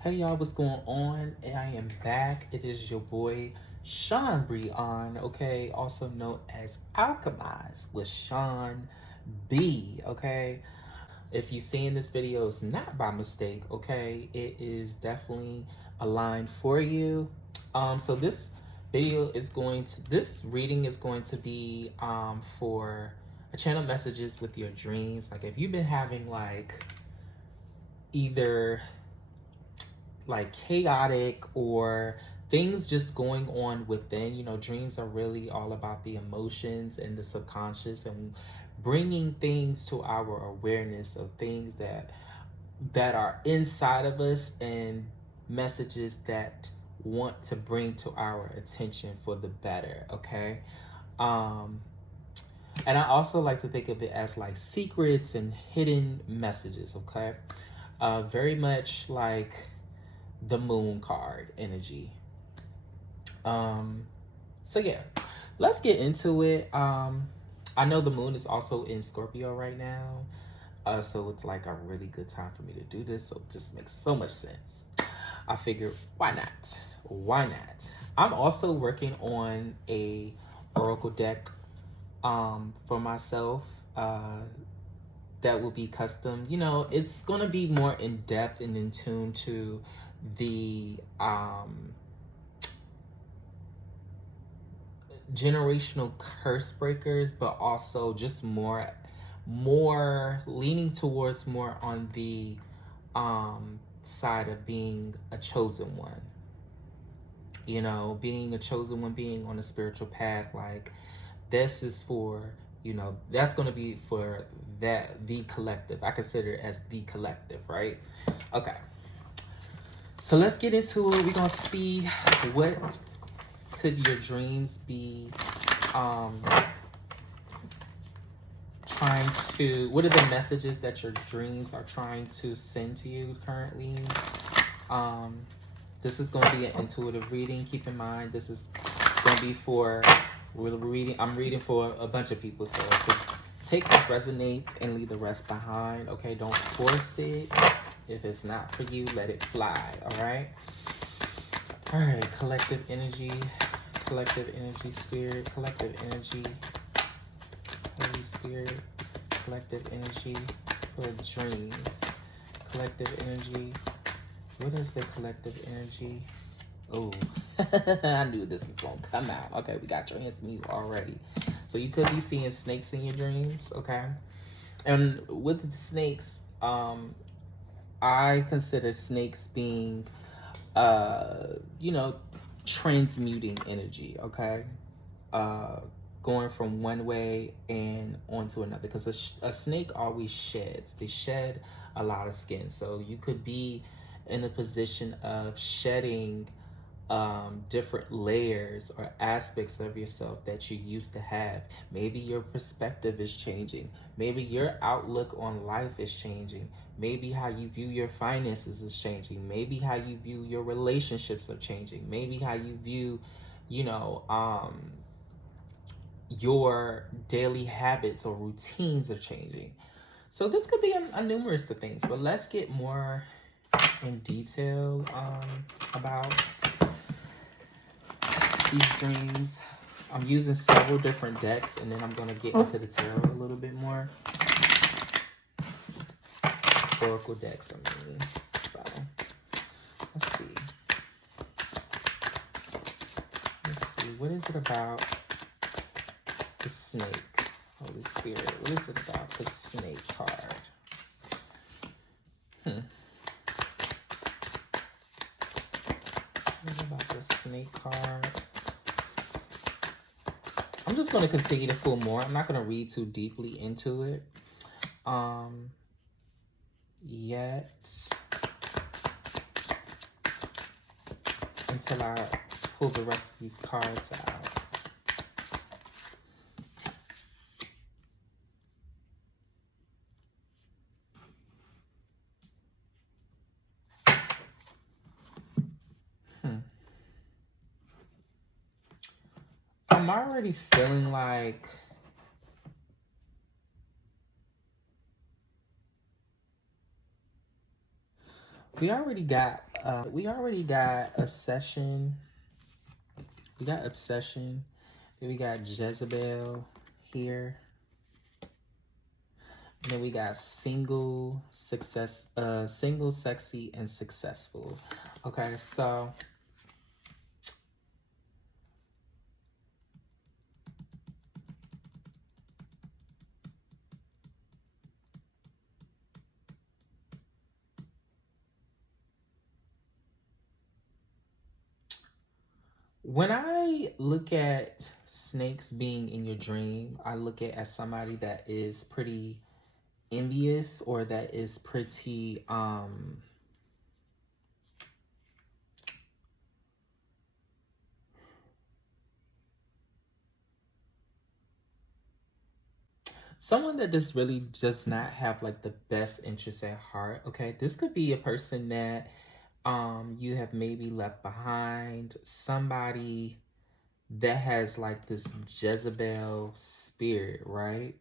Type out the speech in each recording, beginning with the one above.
Hey y'all, what's going on? I am back. It is your boy Sean Breon, okay, also known as Alchemize with Sean B. Okay, if you seeing this video, it's not by mistake. Okay, it is definitely aligned for you. So this reading is going to be for a channel messages with your dreams. Like if you've been having like either like chaotic or things just going on within. Dreams are really all about the emotions and the subconscious and bringing things to our awareness of things that are inside of us and messages that want to bring to our attention for the better. Okay. um and I also like to think of it as like secrets and hidden messages. Okay. Very much like the moon card energy. Um, so yeah, let's get into it. I know the moon is also in Scorpio right now, so it's like a really good time for me to do this. So it just makes so much sense. I figured, why not? Why not? I'm also working on a oracle deck for myself. That will be custom. It's gonna be more in depth and in tune to the generational curse breakers, but also just more leaning towards more on the side of being a chosen one. Being a chosen one, being on a spiritual path. Like this is for, that's going to be for the collective. I consider it as the collective, right? Okay, so let's get into it. We're going to see what could your dreams be trying to, what are the messages that your dreams are trying to send to you currently. This is going to be an intuitive reading. Keep in mind, this is going to be for, I'm reading for a bunch of people, so take what resonates and leave the rest behind. Okay, don't force it. If it's not for you, let it fly. All right. Collective energy, spirit, collective energy, Holy Spirit, collective energy for dreams, collective energy. What is the collective energy? Oh, I knew this was gonna come out. Okay, we got transmute already. So you could be seeing snakes in your dreams. Okay, and with the snakes, I consider snakes being, transmuting energy. Okay, going from one way and onto another, because a snake always sheds. They shed a lot of skin, so you could be in a position of shedding different layers or aspects of yourself that you used to have. Maybe your perspective is changing. Maybe your outlook on life is changing. Maybe how you view your finances is changing. Maybe how you view your relationships are changing. Maybe how you view, your daily habits or routines are changing. So this could be a numerous of things, but let's get more in detail about these dreams. I'm using several different decks, and then I'm going to get into the tarot a little bit more. Oracle decks, I mean. So, let's see. What is it about the snake? Holy Spirit, what is it about the snake card? What is it about the snake card? I'm just going to continue to pull more. I'm not going to read too deeply into it yet, until I pull the rest of these cards out. I'm already feeling like we already got We already got obsession. We got obsession. Then we got Jezebel here. And then we got single, success, single, sexy, and successful. Okay, so when I look at snakes being in your dream, I look at as somebody that is pretty envious, or that is pretty someone that just really does not have like the best interest at heart. Okay, this could be a person that you have maybe left behind, somebody that has like this Jezebel spirit, right?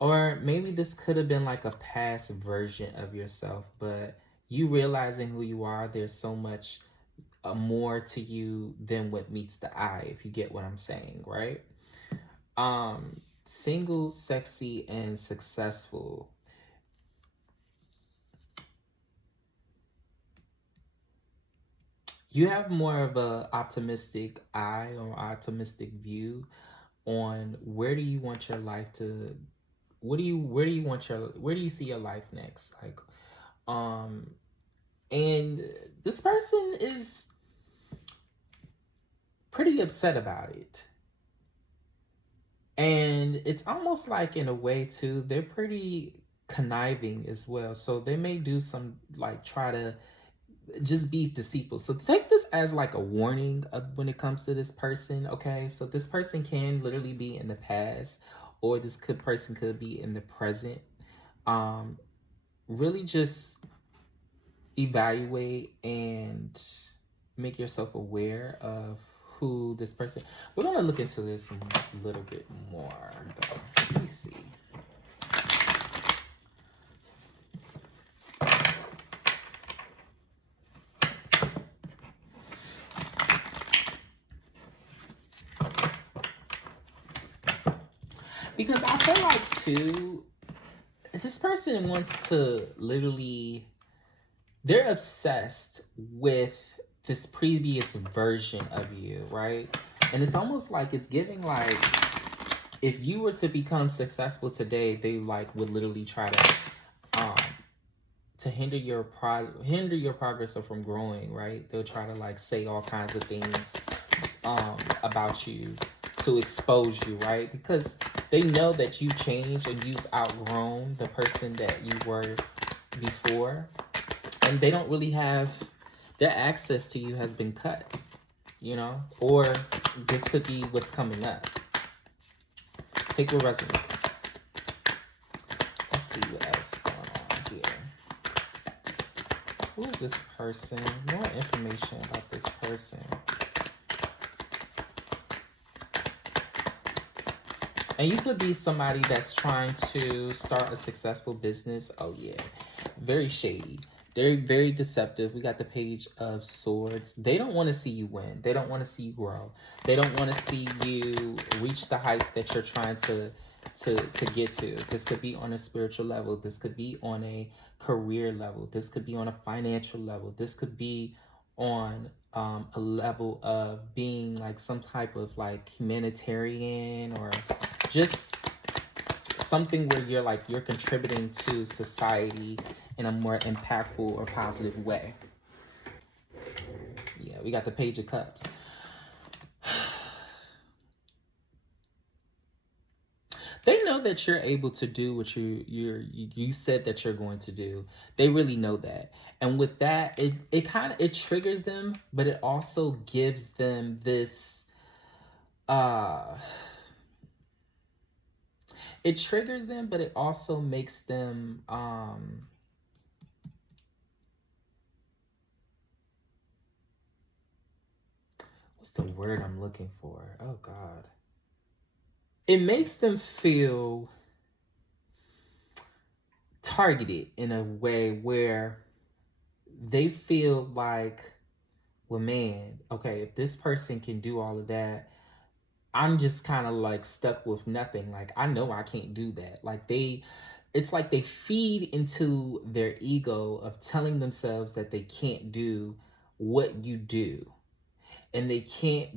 Or maybe this could have been like a past version of yourself, but you realizing who you are, there's so much more to you than what meets the eye, if you get what I'm saying, right? Single, sexy, and successful. You have more of a optimistic eye or optimistic view on where do you want your life to, where do you want your, where do you see your life next, like, um and this person is pretty upset about it. And it's almost like, in a way too, they're pretty conniving as well. So they may do some, like, try to just be deceitful. So take this as like a warning of when it comes to this person, okay? So this person can literally be in the past, or this person could be in the present. Really just evaluate and make yourself aware of who this person. We're gonna look into this a little bit more, though. Let me see. Because I feel like too, this person wants to literally, they're obsessed with this previous version of you, right? And it's almost like it's giving like, if you were to become successful today, they like would literally try to hinder your progress or from growing, right? They'll try to like say all kinds of things about you to expose you, right? Because they know that you changed and you've outgrown the person that you were before, and they don't really have, their access to you has been cut, you know? Or this could be what's coming up. Take what resonates. Let's see what else is going on here. Who is this person? More information about this person. And you could be somebody that's trying to start a successful business. Oh yeah, very shady. They're very deceptive. We got the Page of Swords. They don't want to see you win. They don't want to see you grow. They don't want to see you reach the heights that you're trying to get to. This could be on a spiritual level. This could be on a career level. This could be on a financial level. This could be on a level of being like some type of like humanitarian, or just something where you're contributing to society in a more impactful or positive way. Yeah, we got the Page of Cups. They know that you're able to do what you said that you're going to do. They really know that. And with that, it kind of, it triggers them, but it also gives them this it triggers them, but it also makes them what's the word I'm looking for? Oh God. It makes them feel targeted in a way where they feel like, well, man, okay, if this person can do all of that, I'm just kind of like stuck with nothing. Like, I know I can't do that. Like, it's like they feed into their ego of telling themselves that they can't do what you do. And they can't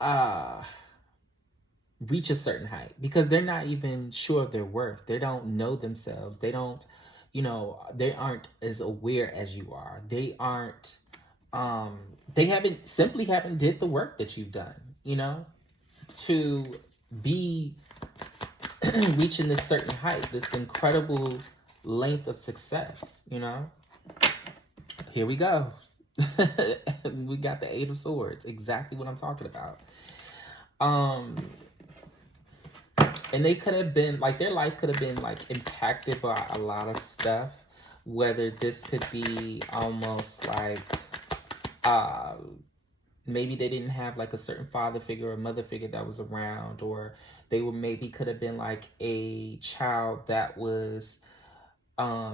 uh reach a certain height because they're not even sure of their worth. They don't know themselves. They don't, they aren't as aware as you are. They aren't they haven't did the work that you've done, to be reaching this certain height, this incredible length of success. Here we go. We got the Eight of Swords, exactly what I'm talking about. And they could have been like, their life could have been like impacted by a lot of stuff, whether this could be almost like maybe they didn't have like a certain father figure or mother figure that was around, or they were maybe could have been like a child that was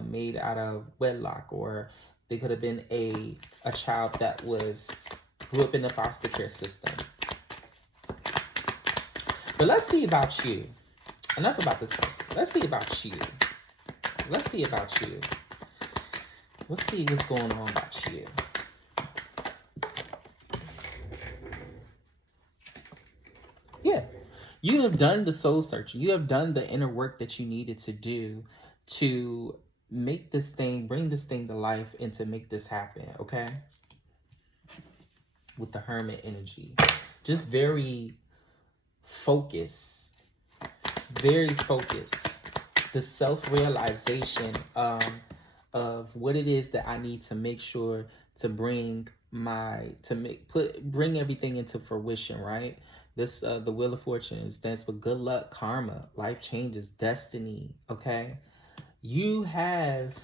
made out of wedlock, or they could have been a child that grew up in the foster care system. But let's see about you. Enough about this person. Let's see about you. Let's see about you. Let's see what's going on about you. Yeah. You have done the soul searching. You have done the inner work that you needed to do to bring this thing to life and to make this happen, okay? With the Hermit energy. Just very focused. Very focused. The self-realization of what it is that I need to make sure to bring everything into fruition, right? This the Wheel of Fortune stands for good luck, karma, life changes, destiny, okay? You have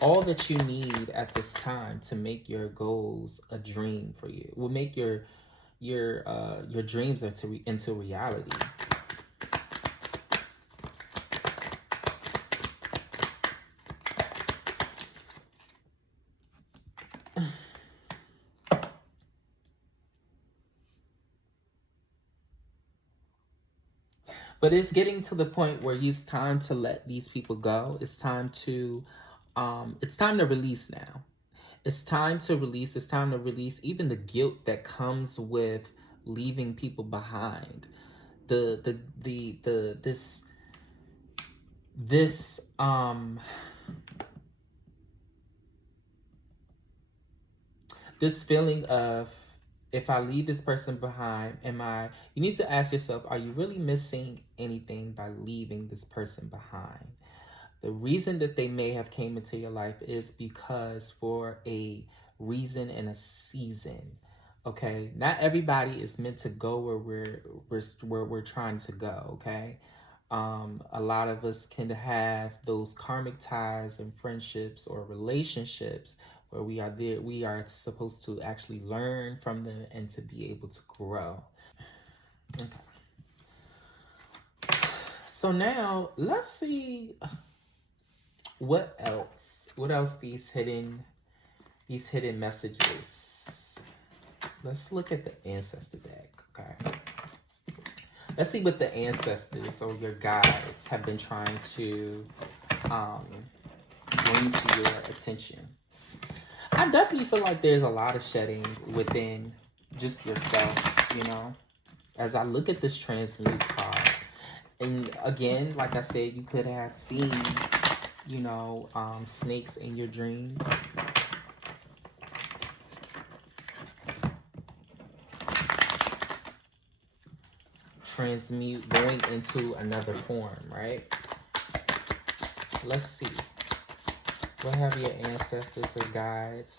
all that you need at this time to make your goals a dream for you. Will make your dreams into reality. But it's getting to the point where it's time to let these people go. It's time to release now. It's time to release. It's time to release even the guilt that comes with leaving people behind. This feeling of, if I leave this person behind, you need to ask yourself, are you really missing anything by leaving this person behind? The reason that they may have came into your life is because for a reason and a season. Okay, not everybody is meant to go where we're trying to go. Okay, a lot of us can have those karmic ties and friendships or relationships where we are supposed to actually learn from them and to be able to grow. Okay. So now let's see what else these hidden messages. Let's look at the ancestor deck, okay? Let's see what the ancestors or your guides have been trying to bring to your attention. I definitely feel like there's a lot of shedding within just yourself, as I look at this transmute card. And again, like I said, you could have seen, snakes in your dreams. Transmute, going into another form, right? Let's see. What have your ancestors or guides?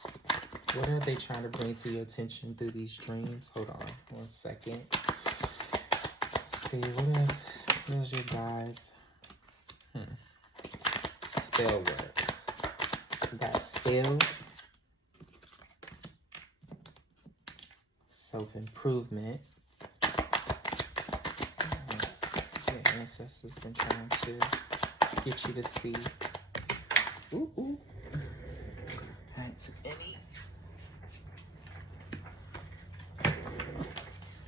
What are they trying to bring to your attention through these dreams? Hold on 1 second. Let's see, what is your guides? Spell work. We got spell. Self-improvement. Your ancestors been trying to get you to see. Ooh, ooh. That's any.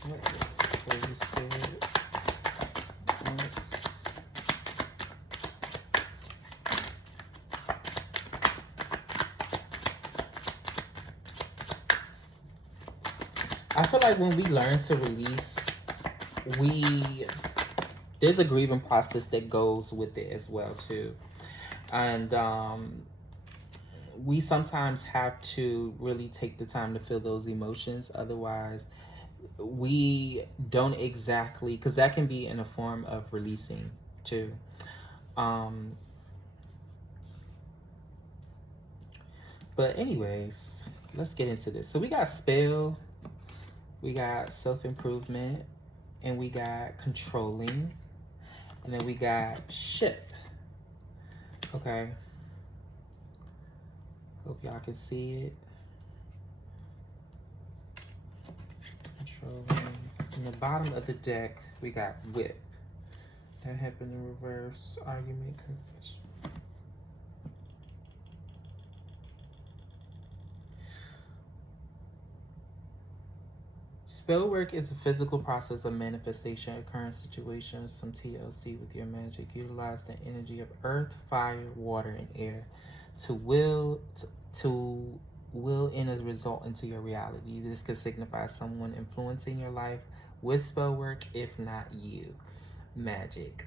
Let's close it. I feel like when we learn to release, we there's a grieving process that goes with it as well too, and we sometimes have to really take the time to feel those emotions. Otherwise, we don't exactly, because that can be in a form of releasing too. Um, but anyways, let's get into this. So we got spell, we got self-improvement, and we got controlling, and then we got ship. Okay. Hope y'all can see it. Controlling. In the bottom of the deck, we got whip. That happened in reverse. Argument, confession. Spell work is a physical process of manifestation, occurring situations, some TLC with your magic. Utilize the energy of earth, fire, water, and air to will in a result into your reality. This could signify someone influencing your life with spell work, if not you. Magic.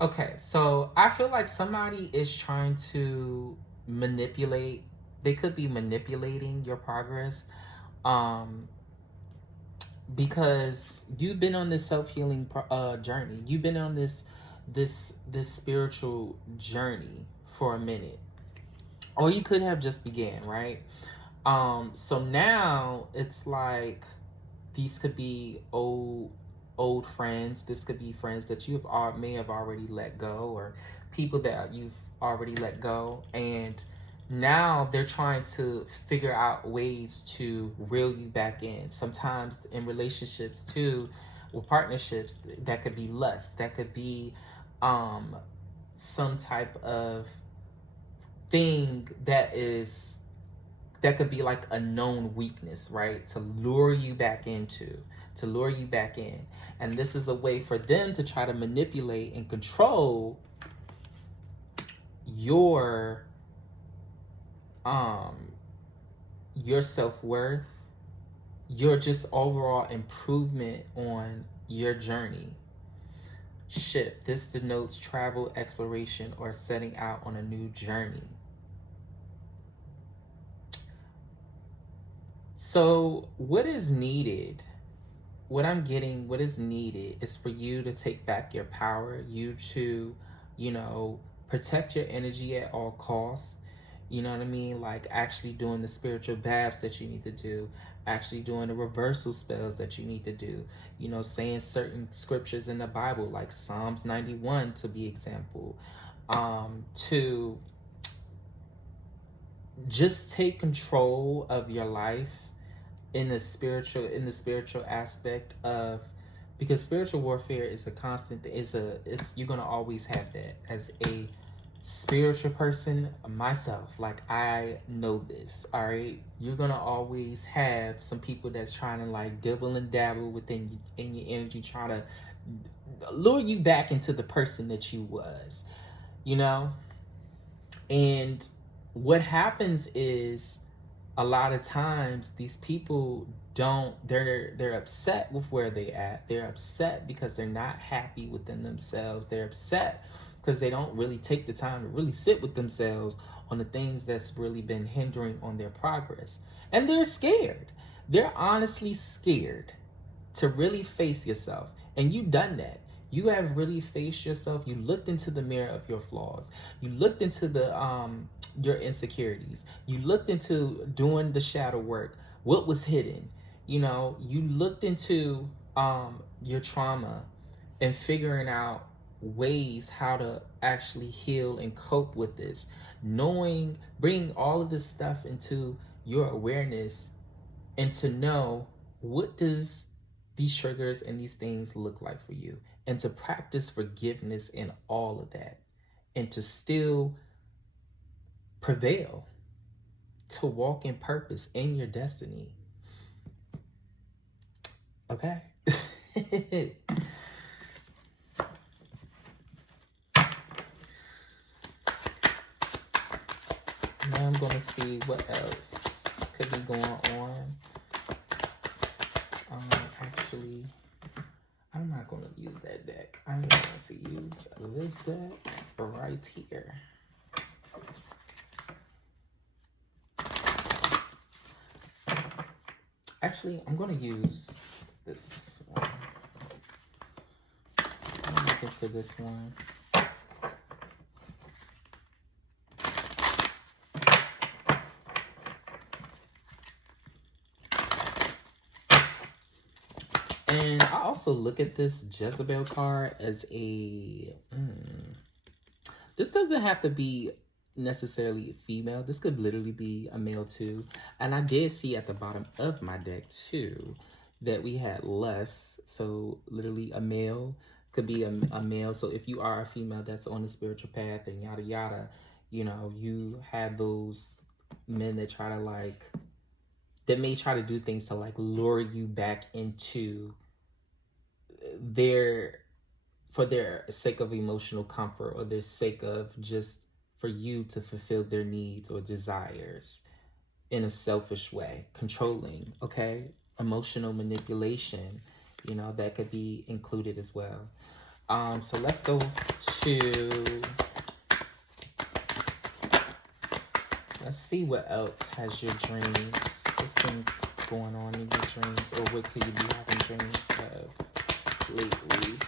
Okay, so I feel like somebody is trying to manipulate. They could be manipulating your progress. Um, because you've been on this self-healing journey. You've been on this spiritual journey for a minute, or you could have just began, right? So now it's like these could be old friends. This could be friends that may have already let go, or people that you've already let go, and now they're trying to figure out ways to reel you back in. Sometimes in relationships too, or partnerships, that could be lust, that could be some type of thing that could be like a known weakness, right? To lure you back in. And this is a way for them to try to manipulate and control your self-worth, your just overall improvement on your journey. Ship. This denotes travel, exploration, or setting out on a new journey. So what is needed, what is needed is for you to take back your power, you to, protect your energy at all costs. You know what I mean? Like actually doing the spiritual baths that you need to do, actually doing the reversal spells that you need to do, saying certain scriptures in the Bible, like Psalms 91 to be example, to just take control of your life in the spiritual aspect of, because spiritual warfare is a constant, you're gonna always have that. As a spiritual person myself, like I know this, all right, you're gonna always have some people that's trying to like dibble and dabble within in your energy, trying to lure you back into the person that you was, and what happens is, a lot of times these people they're upset with where they at. They're upset because they're not happy within themselves. They're upset because they don't really take the time to really sit with themselves on the things that's really been hindering on their progress. And they're scared. They're honestly scared to really face yourself. And you've done that. You have really faced yourself. You looked into the mirror of your flaws. You looked into the your insecurities. You looked into doing the shadow work. What was hidden? You looked into your trauma and figuring out ways how to actually heal and cope with this. Bringing all of this stuff into your awareness, and to know what does these triggers and these things look like for you, and to practice forgiveness in all of that, and to still prevail, to walk in purpose in your destiny. Okay? Now I'm gonna see what else could be going on. Actually, I'm not gonna use that deck. I'm going to use this deck right here. Actually, I'm gonna use this one. I'm gonna look into this one. And I also look at this Jezebel card as a... this doesn't have to be necessarily a female. This could literally be a male too. And I did see at the bottom of my deck too that we had less. So literally a male could be a male. So if you are a female that's on the spiritual path and yada yada, you know, you have those men that try to like... that may try to do things to like lure you back into for their sake of emotional comfort, or their sake of just for you to fulfill their needs or desires in a selfish way, controlling, okay? Emotional manipulation, you know, that could be included as well. So let's go to... let's see what else has your dreams. What's been going on in your dreams, or what could you be having dreams of lately?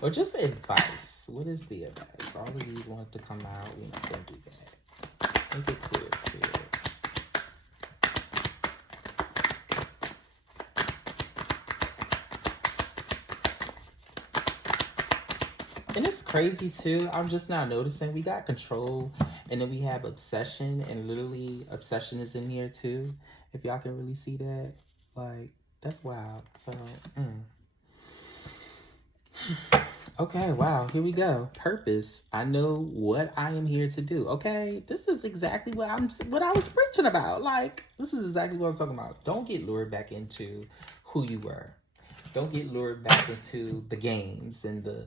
Or just advice. What is the advice? All of these want to come out. We're not going to do that. Make it clear, Spirit. And it's crazy too. I'm just now noticing we got control, and then we have obsession, and literally obsession is in here too. If y'all can really see that, like, that's wild. So, okay, wow, here we go. Purpose. I know what I am here to do. Okay, this is exactly what I was preaching about. Like, this is exactly what I was talking about. Don't get lured back into who you were. Don't get lured back into the games and the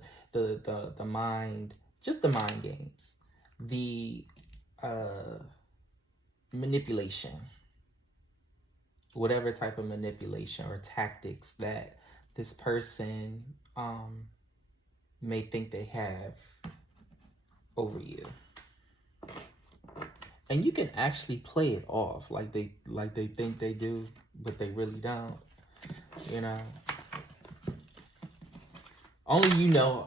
mind, just the mind games, the manipulation, whatever type of manipulation or tactics that this person may think they have over you. And you can actually play it off like they think they do, but they really don't, you know. Only you know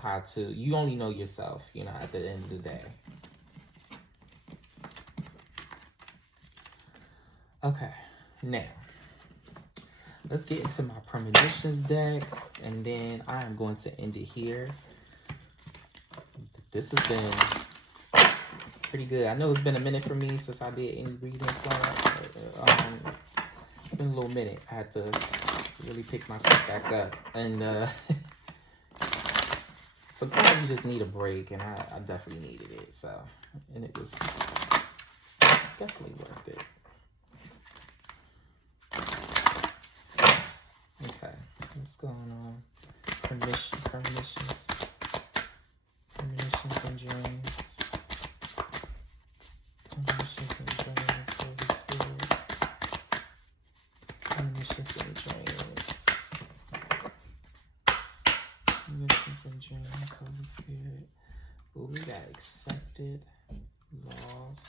how to, you only know yourself, you know, at the end of the day. Okay, now, let's get into my premonitions deck, and then I am going to end it here. This has been pretty good. I know it's been a minute for me since I did any readings. It's been a little minute. I had to really pick myself back up, and sometimes you just need a break, and I definitely needed it. So, and it was definitely worth it. Okay, what's going on? Premonitions and dreams. Premonitions and dreams, Holy Spirit. Premonitions and dreams. Premonitions and dreams, Holy Spirit. Ooh, we got accepted, loss,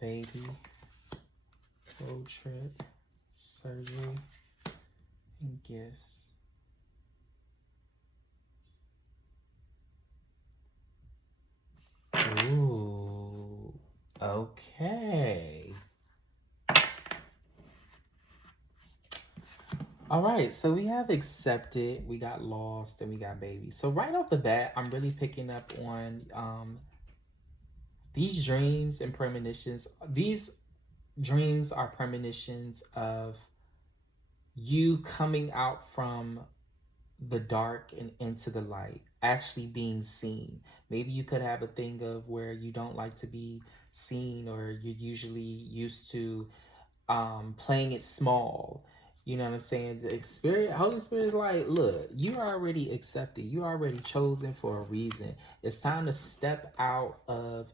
baby, road trip, surgery, and gifts. Ooh, okay. All right, so we have accepted, we got lost, and we got baby. So right off the bat, I'm really picking up on these dreams and premonitions. These dreams are premonitions of you coming out from the dark and into the light. actually being seen. Maybe you could have a thing of where you don't like to be seen, or you're usually used to playing it small. You know what I'm saying? The Spirit, Holy Spirit is like, look, you're already accepted. You're already chosen for a reason. It's time to step out of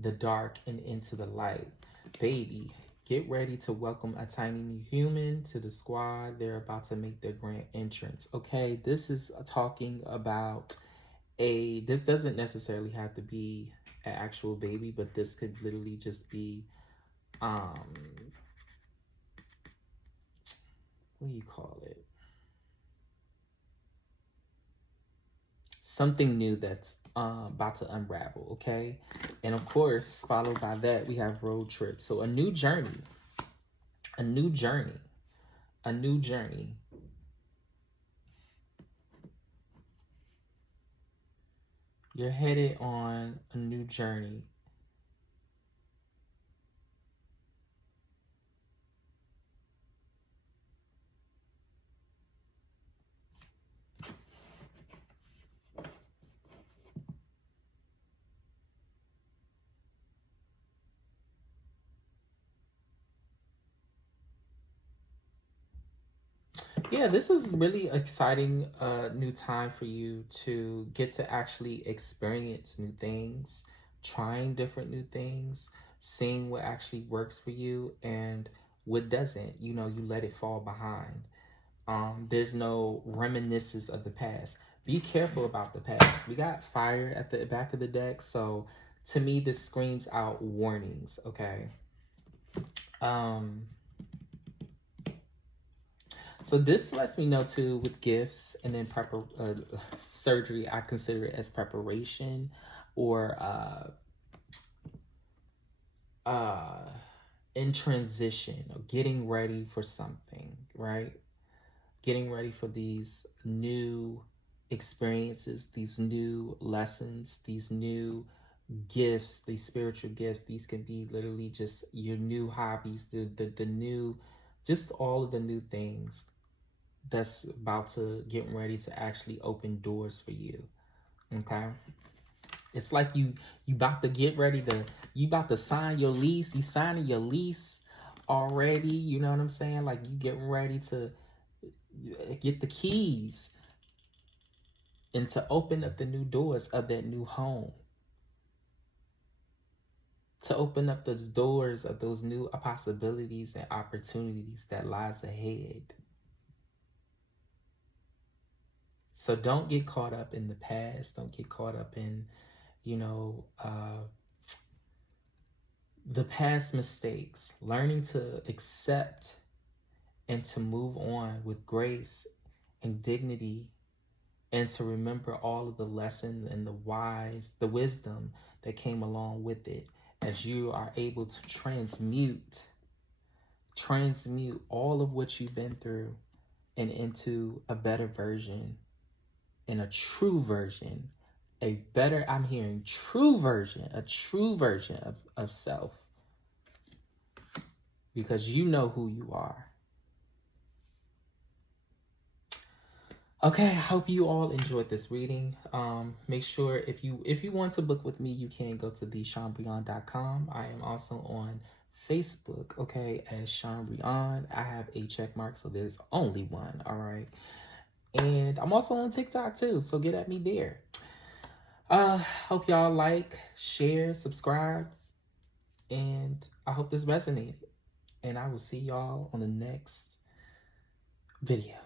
the dark and into the light. Baby, get ready to welcome a tiny new human to the squad. They're about to make their grand entrance. Okay, this is talking about this doesn't necessarily have to be an actual baby, but this could literally just be um what do you call it? Something new that's about to unravel, okay? And of course, followed by that, we have road trip. So a new journey, a new journey, a new journey. You're headed on a new journey. Yeah, this is really exciting new time for you to get to actually experience new things, trying different new things, seeing what actually works for you and what doesn't. You know, you let it fall behind. There's no reminiscence of the past. Be careful about the past. We got fire at the back of the deck, so to me, this screams out warnings. Okay. Um, so this lets me know too with gifts and then surgery. I consider it as preparation or in transition or getting ready for something, right? Getting ready for these new experiences, these new lessons, these new gifts, these spiritual gifts. These can be literally just your new hobbies, the new, just all of the new things that's about to get ready to actually open doors for you. Okay. It's like you about to get ready to you about to sign your lease. You signing your lease already. You know what I'm saying? Like you getting ready to get the keys and to open up the new doors of that new home. To open up those doors of those new possibilities and opportunities that lies ahead. So don't get caught up in the past. Don't get caught up in, you know, the past mistakes. Learning to accept and to move on with grace and dignity, and to remember all of the lessons and the wisdom that came along with it, as you are able to transmute all of what you've been through and into a better version, and a true version, I'm hearing a true version of self, because you know who you are. Okay, I hope you all enjoyed this reading. Make sure if you want to book with me, you can go to theshawnbrion.com. I am also on Facebook, okay, as Shawn Brion. I have a check mark, so there's only one, all right. And I'm also on TikTok too, so get at me there. Hope y'all like, share, subscribe, and I hope this resonated. And I will see y'all on the next video.